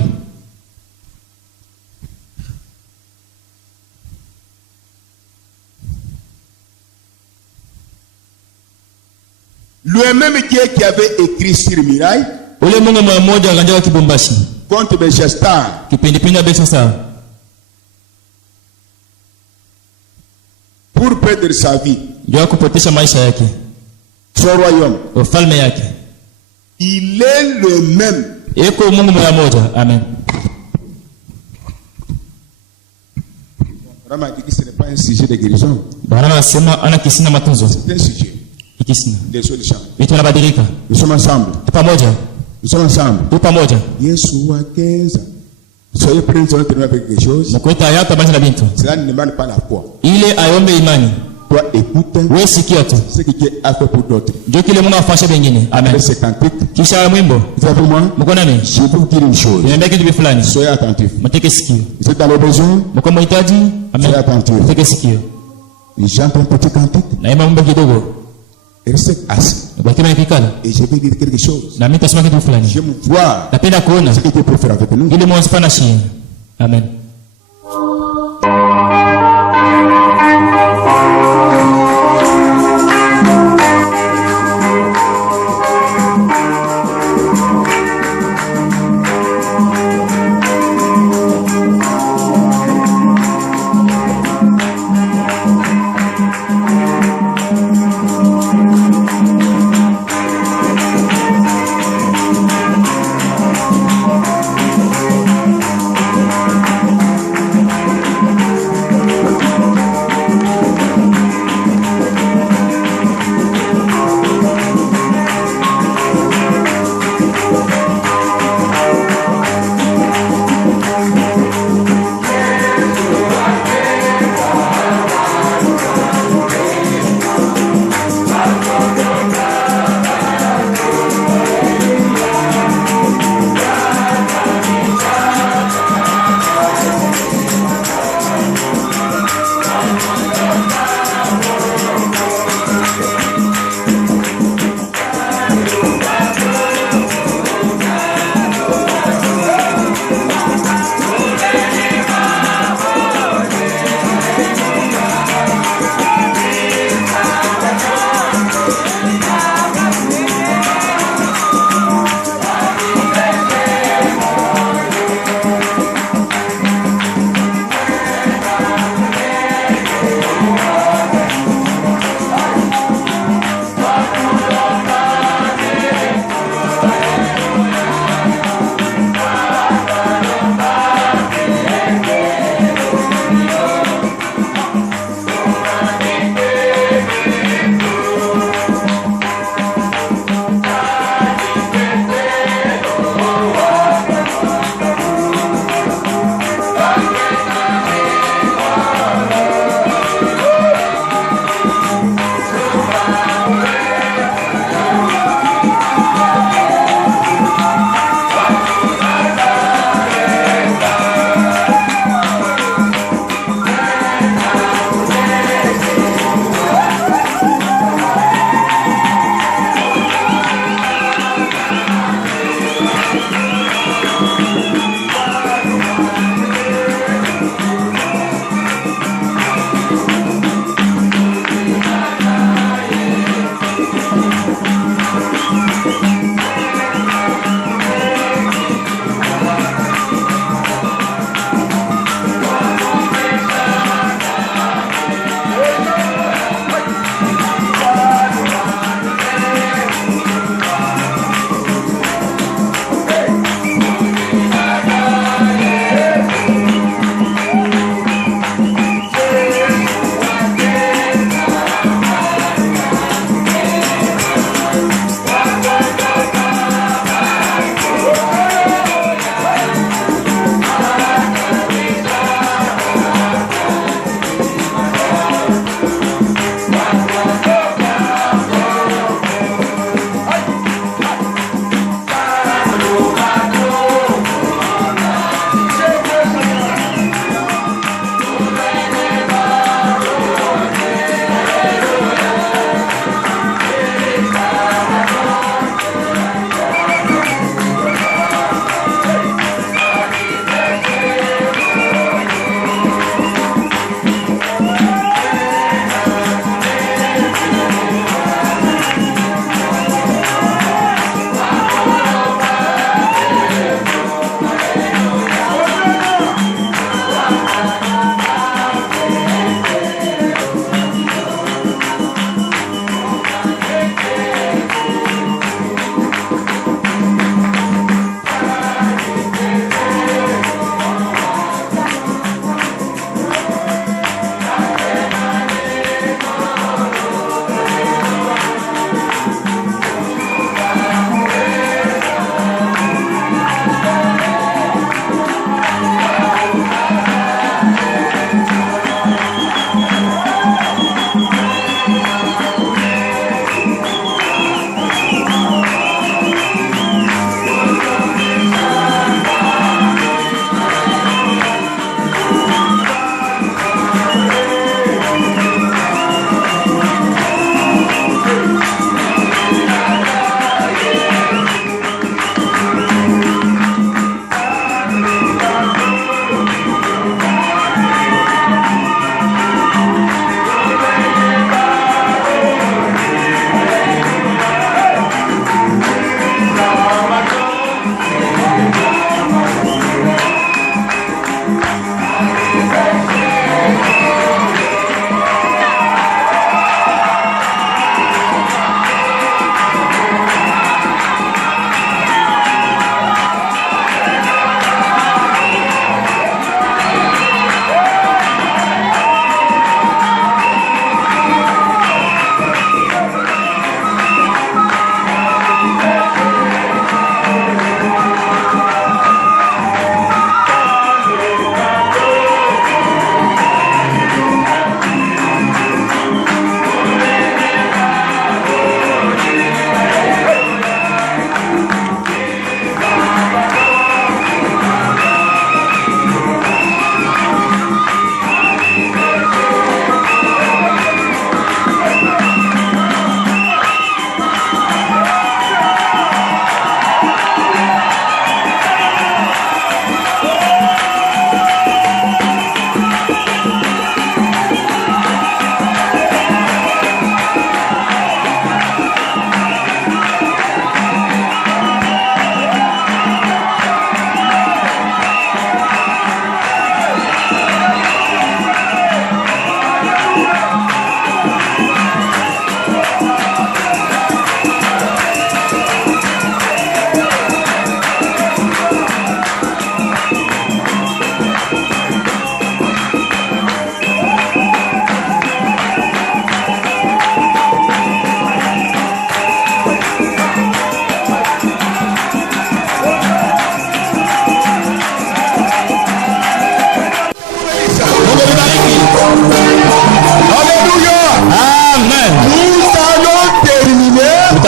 Le même Dieu qui avait écrit sur Mirail, Ule Mungu mmoja akaandika Kibumbashi. contre Belshazzar, Kipindipinda Belshazzar. pour perdre sa vie, Ndio kupotesha maisha yake. son royaume, Ufalme yake. il est le même. Eko Mungu mmoja. Amen. Rama a dit que ce n'est pas un sujet de guérison, Bwana anasema ana kisina matunzo. c'est un sujet Ikisina. de solution. Vitu vinabadilika. Nous sommes ensemble. Tu pamoja. Nous sommes ensemble. Tu pamoja. Yeshua 15. Soyez prêts à terminer avec quelque chose. Mkweta hayata bali na bintu. Cela ne demande pas la foi. Ile ayombe imani. Toi, écoute Wewe sikia tu. ce que Dieu a fait pour d'autres. Ndio kile Mungu afasha wengine. Amen. Avec ces cantiques, Kisha wimbo. vous savez moi, Mko nami? je vais vous dire une chose. Niambia kitu fulani. Soyez attentifs. Mteke sikio. Vous êtes dans le besoin, Mko mhitaji? Amen. soyez attentifs. Mteke sikio. J'entends un petit cantique, Na ima mambo kidogo. restez assis. Baki na ikikala. Et je vais dire quelque chose. Na mimi tasema kitu fulani. J'aime voir Napenda kuona ce que Dieu peut faire avec nous. ile mwanzo pana shi. Amen.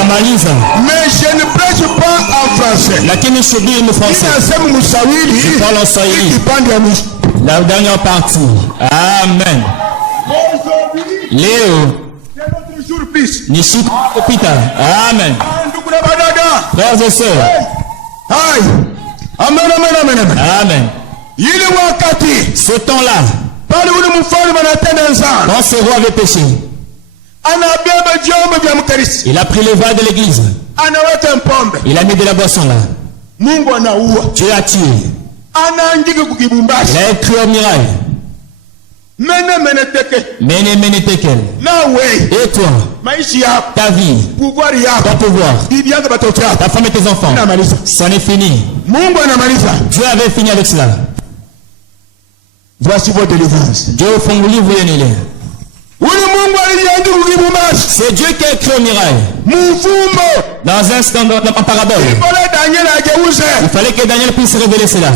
Nitamaliza. Mais je ne prêche pas en français. Lakini shughuli ni français. Je parle en swahili. La dernière partie. Amen. Leo ni siku kupita. Amen. Frères et sœurs. Amen, amen, amen, amen. Amen. Ile wakati ce temps-là, pale ule mfalme anatenda sana. Quand ce roi avait péché, anabeba vyombo vya mkarisi. Il a pris le verre de l'église. Anaweka mpombe. Il a mis de la boisson là. Mungu anaua. Dieu a tué. Anaandika kukibumbashi. Il a écrit au mirail. Mene mene tekel. Et toi, ta vie, ton pouvoir, ta femme et tes enfants, c'en est fini. Dieu avait fini avec cela. Voici votre délivrance. Dieu funguli vuyenile. C'est Dieu qui a écrit au mirail. Dans un parabole. Il fallait que Daniel puisse révéler cela.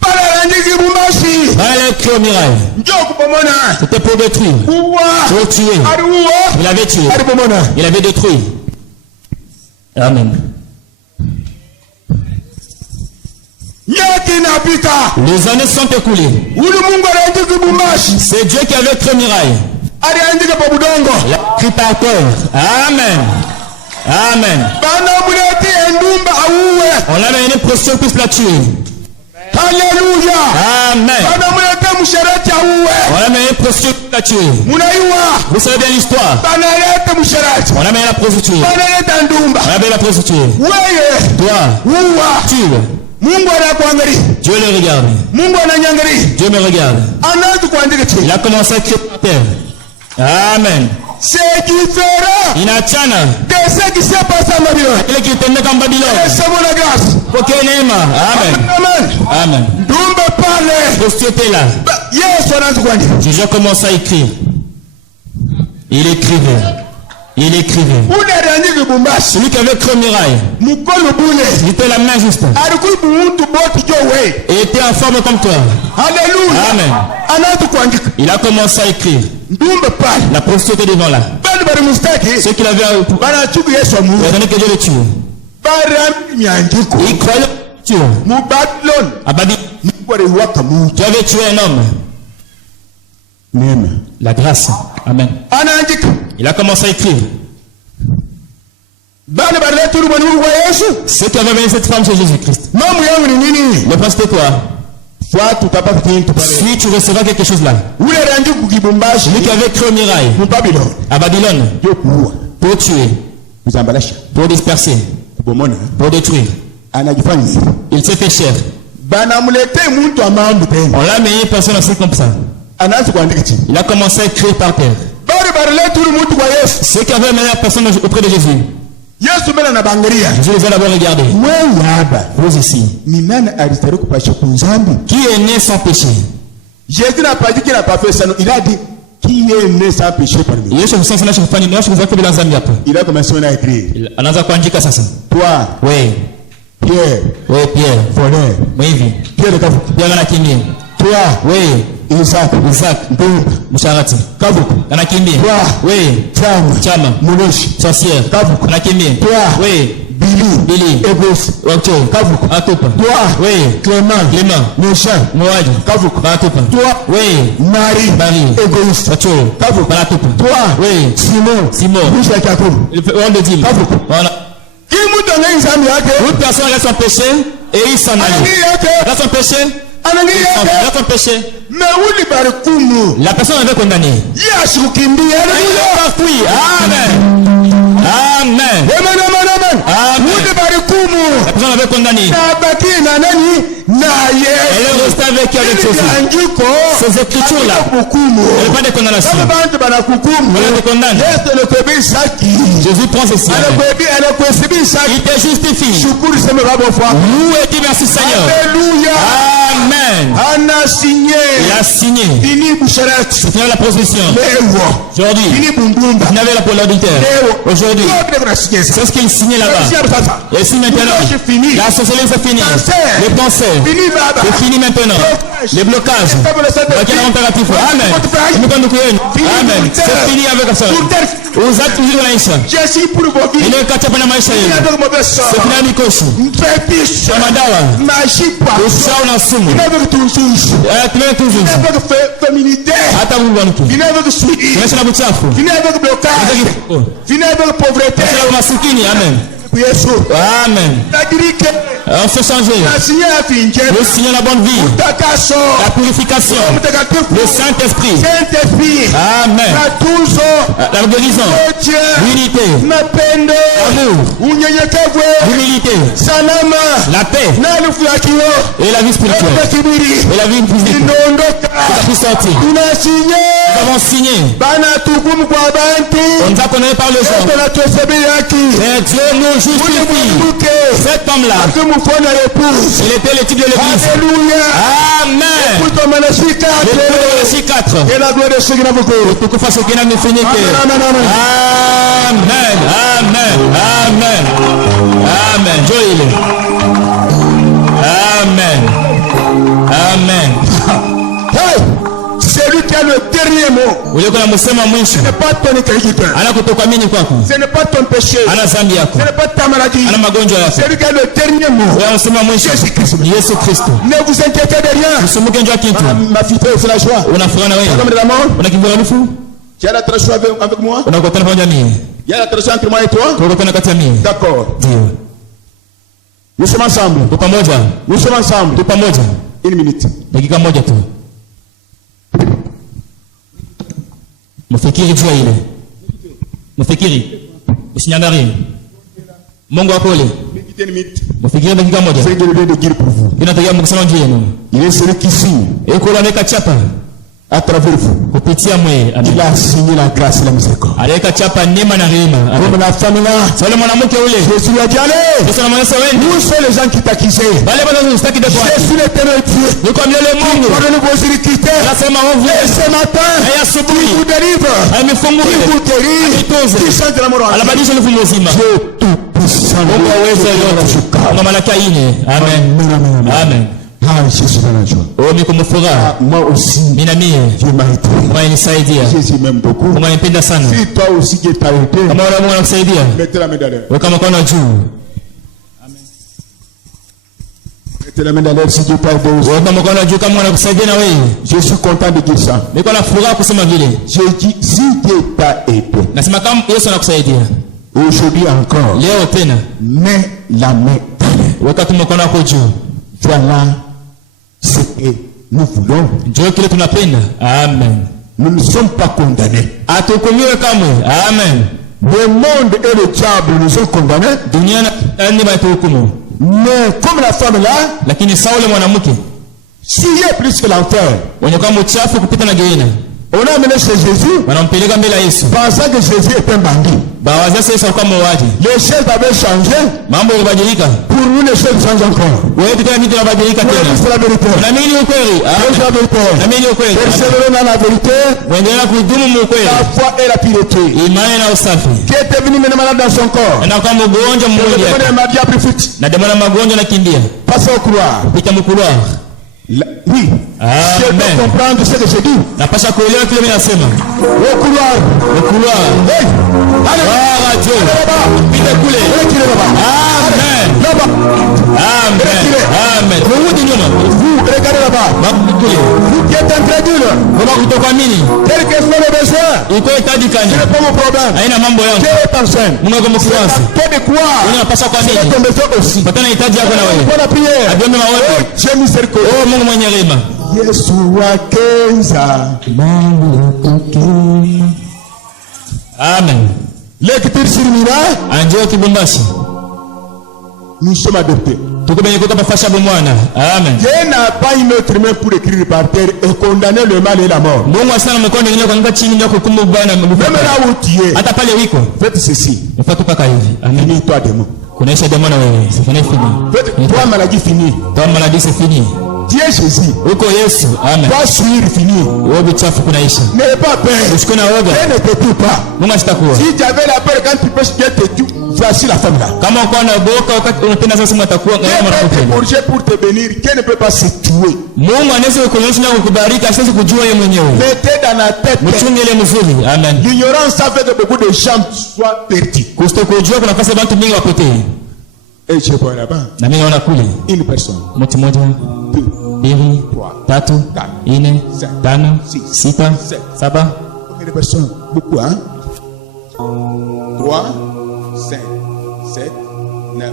Il a écrit au mirail. C'était pour détruire, pour tuer. Il avait tué, il avait détruit. Amen. Les années sont écoulées. C'est Dieu qui avait écrit au mirail. Il a écrit par terre. Amen. Amen. On a amené une pression pour la tuer. Alléluia. Amen. On a amené une prostituée pour la tuer. Vous savez bien l'histoire. On a amené la prostituée. On a amené la prostituée. Toi, tue. Dieu le regarde. Dieu me regarde. Il a commencé à écrire par terre. Amen. C'est différent. Inachana de ce qui s'est passé en Babylone. Ile kitendeka Babylone. Recevons la grâce. Pokea neema. Amen. Amen. Amen. Dumbe pale. Prostituée là. Yesu anaanza kuandika. Jésus a commencé à écrire. Il écrivait. Il écrivait. Celui qui avait écrit au mirail. Il était la main juste. Il était en forme comme toi. Alléluia. Amen. Il a commencé à écrire. La prostituée était devant là. Ceux qui l'avaient donné que Dieu le tue. Il croyait tuer. À Babylone. Tu avais tué un homme. La grâce. Amen. Il a commencé à écrire. Ceux qui avaient mené cette femme chez Jésus-Christ. Le prince de toi. Si tu recevras quelque chose là. Celui qui avait écrit au mirail. À Babylone. Pour tuer. Pour disperser. Pour détruire. Il s'est fait cher. On l'a amené personne ainsi comme ça. Il a commencé à écrire par terre. Ceux qui avaient amené la personne auprès de Jésus. Jésus les a d'abord regardés. Vous ici. Qui est né sans péché? Jésus n'a pas dit qu'il n'a pas fait ça. Il a dit qui est né sans péché parmi nous. Il a commencé à écrire. Toi. Oui. Pierre. Oui, Pierre. Voleur. Oui. Pierre. Toi. Oui. Isaac. Musharati. Kavuku. Anakimbia. Toi. Oui. Chama. Muloshi. Sorcière. Kavuku. Anakimbia. Toi. Oui. Billy. Ebos. Wacho. Kavuku. Atopa. Toi. Oui. Clément. Méchant. Moaji. Kavuku. Atopa. Toi. Oui. Marie. Égoïste. Wacho. Kavuku. Atopa. Toi. Oui. Simon. Bouche Kavuku. On le dit. Kavuku. Une personne a son péché et il s'en allait. Il a son péché. Il a son péché. La personne avait condamné. Il a fui. Amen. Amen. La personne avait condamné. Elle est restée avec ces écritures-là. Elle n'est pas de condamnation. Elle te condamne. Jésus prend ceci. Il te justifie. Loué et merci Seigneur. Amen. Il a signé. C'est fini la procession. Aujourd'hui, il n'avait la pour l'adultère. Aujourd'hui, c'est ce qu'il signait là-bas. Et si maintenant, la société c'est fini. Le cancer, c'est fini maintenant. les blocages. Amen. Amen. C'est fini avec ça. Vous êtes toujours dans l'Isha. Je suis pour vos vies. Il est quatre pendant maisha yenu. C'est fini avec Koshi. Madawa. Majipa. Usao na sumu. Il est avec toujours. Il est toujours. Il est avec féminité. Hata munganuki. Il est avec suivi. Tunaishi na buchafu. Il est avec blocage. Il est avec pauvreté. Tunaishi na umasikini. Amen. Amen. On s'est changé. Le signe la bonne vie. La purification. Le Saint-Esprit. Amen. La guérison. L'unité. L'amour. L'humilité. La paix. Et la vie spirituelle. Et la vie physique. Ça peut sortir. Nous avons signé. On nous a connu par le genre. Mais Dieu nous justifie. Cet homme-là, il était le type de l'église. Amen. Le 4. Et la gloire de ceux qui n'ont pas Amen. Amen. Amen. Amen. Joël. Amen. Amen. Hey! C'est lui qui a le dernier mot. Ce n'est pas ton interlocuteur. Ce n'est pas ton péché. Ce n'est pas ta maladie. C'est lui qui a le dernier mot. Jésus-Christ. Ne vous inquiétez de rien. Ma fille fait la joie. L'homme de la mort. Tu as la traduction avec moi? Il y a la traduction entre moi et toi? D'accord. Nous sommes ensemble. Nous sommes ensemble. Une minute. Mfikiri jua ile. Mfikiri. Usinyang'arie. Mungu akole. Mfikiri dakika moja. C'est de dire pour vous. Inatakiwa mkusema njia yenu. Il est celui qui signe. Eko anaweka chapa à travers vous. Kupitia mwe. Il a signé la grâce et la miséricorde. Anaweka chapa neema na rehema. Comme la femme là. Sasa mwanamke ule. Jésus lui a dit allez. Sasa mwanamke wewe. Où sont les gens qui t'accusaient? Bale bale usitaki de toi. Je suis l'éternel Dieu. Ni kwa mlele Mungu. Pardonnez vos iniquités. Anasema ovu. Et ce matin. Et asubuhi. Il vous délivre. Amefungua. Il vous guérit. Qui chante la mort. Alabadilisha mfumo mzima. Dieu tout puissant. Mungu aweza yote. Kwa malaka ine. Amen. Amen. Ah, Jésus dans la joie. Oh, miko mfuraha. Moi aussi. Mimi Dieu m'a aidé. Mungu anisaidia. Jésus m'aime beaucoup. Mungu anipenda sana. Si toi aussi Dieu t'a aidé. Kama Mungu anakusaidia. Mettez la main dans l'air. Weka mkono juu. Amen. Mettez la main dans l'air si Dieu t'a aidé aussi. Weka mkono juu kama anakusaidia na wewe. Je suis content de dire ça. Niko na furaha kusema vile. Je dis si Dieu t'a aidé. Nasema kama Yesu anakusaidia. Aujourd'hui encore. Leo tena. Mets la main dans l'air. Weka tu mkono wako juu. Voilà ce que nous voulons. Ndio kile tunapenda. Amen. Nous ne sommes pas condamnés. Hatuhukumiwe kamwe. Amen. Le monde et le diable nous ont condamnés. Dunia ni batuhukumu. Mais comme la femme là, lakini Sauli mwanamke, s'il y a plus que l'enfer, mwenye kama uchafu kupita na geena. On a amené chez Jésus, wanampeleka mbele ya Yesu, pensant que Jésus est un bandit. Bawaza Yesu alikuwa muuaji. Les choses avaient changé. Mambo yalibadilika. Pour nous les choses changent encore. Wewe tena vitu vinabadilika tena. C'est la vérité. Na mimi ni ukweli. C'est la vérité. Na mimi ni ukweli. Persévérer dans la vérité. Wendelea kudumu mu ukweli. La foi et la pureté. Imani na usafi. Qui était venu mener malade dans son corps. Na kama mgonjwa mwili yake. Na madia plus na demana magonjwa na kimbia. Passe au couloir. Pita mu couloir. Oui. Je peux comprendre ce que je dis. Napasha kuelewa kile mimi nasema. Au couloir. Au couloir. Hey. Allez. Dieu. Pita kule. Amen. Amen. Amen. Rudi nyuma. Vous regardez là-bas. Vous qui êtes incrédule. Kama kutokuamini. Quel que soit le besoin. Iko hitaji kani. Ce n'est pas mon problème. Haina mambo yangu. Dieu est enceinte. Mungu akumfuasi. Toi de quoi? Unapaswa kuamini. C'est ton besoin aussi. Patana hitaji yako na wewe. Pour la prière. Adiombe maombi. Dieu miséricorde. Oh Mungu mwenye rehema. Yesu wakenza. Amen. Lecture sur Mira. Anjoo Kibumbashi. Nous sommes adoptés. Tukubeleka bafasha bomwana. Amen. Dieu n'a pas une autre main pour écrire par terre et condamner le mal et la mort. Mungu asana mkono mwingine kuandika chini ndio kukumu bana. Même là où tu es. Hata pale wiko. Faites ceci. Ufatu paka hivi. Amen. Fini toi démon. Kunaisha démon na wewe. C'est fini. Toi maladie finie. Toi maladie c'est fini. Tu es Jésus. Uko Yesu. Amen. Toi suivre fini. Wewe bichafu kunaisha. N'aie pas peur. Usikue na woga. Ne te tue pas. Mungu asitakuwa. Si tu avais la peur quand tu pêches bien te tue, voici la femme là. Kama uko na boka wakati unatenda sasa mtakuwa kama mwanamke. Pour te bénir, qui ne peut pas se tuer. Mungu anaweza kukuonyesha na kukubariki, asiwezi kujua yeye mwenyewe. Mettez dans la tête. Mchunge ile mzuri. Amen. L'ignorance ça fait que beaucoup de gens soient perdus. Kustokujua kuna nafasi watu wengi wapotee. Et je vois là-bas. Na mimi naona kule. Une personne. Mtu mmoja. 2, 3, 4, 5, 6, 7. Une personne. Beaucoup hein? 3, 5, 7, 9,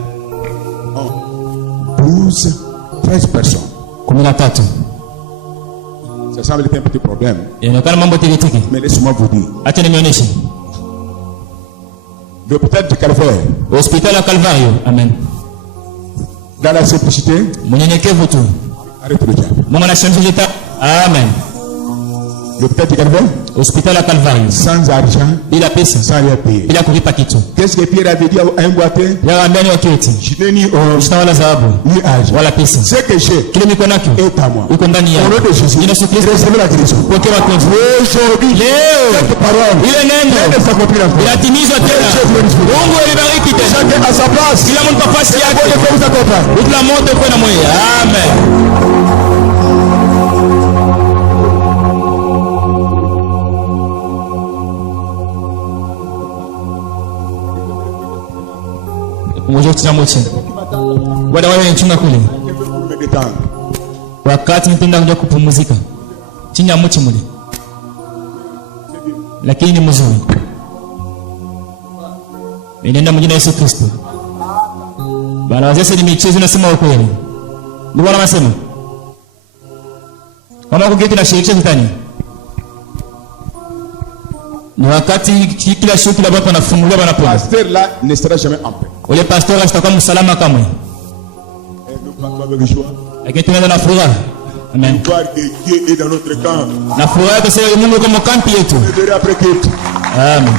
11, 13 personnes. 13. Ça semble être un petit problème. Mais laissez-moi vous dire. Acha nionyeshe. L'hôpital du Calvaire. Hospital à Calvario. Amen. Dans la simplicité. Mnyenyekevu tu. Arrête le diable. Mungu anashambulia. Amen. L'hôpital du Calvaire. Hospital à Calvario. Sans argent. Bila pesa. Sans rien payer. Bila kulipa kitu. Qu'est-ce que Pierre avait dit à un boiteux? Yaambia wakati. Je n'ai ni or, wala dhahabu, ni argent. Wala pesa. Ce que j'ai. Kile niko nacho. Est à moi. Iko ndani yako. Au nom de Jésus. Recevez la guérison. Pokea makonzi. Aujourd'hui. Leo. Cette parole. Ile neno. Inatimizwa tena. Mungu alibariki tena. Chacun à sa place. Kila mtu kwa nafasi yake. Kila mmoja kwa na moyo. Amen. Mmoja tunamoche. Wada wale nchunga kule. Wakati nitenda kuja kupumzika. Chini ya mti mule. Lakini ni mzuri. Nenda mjini Yesu Kristo. Bana wazee ni michezo nasema ukweli. Ndio wala nasema. Kama kugeti na shirikisha vitani. Ni wakati kila shughuli la watu wanafunguliwa wanapona. Pasteur là ne sera jamais en paix. Ule pastor atakuwa msalama kamwe. Lakini tunaenda na furaha. Amen. Dieu est dans notre camp. Na furaha kwa sababu Mungu yuko mkampi yetu. Amen.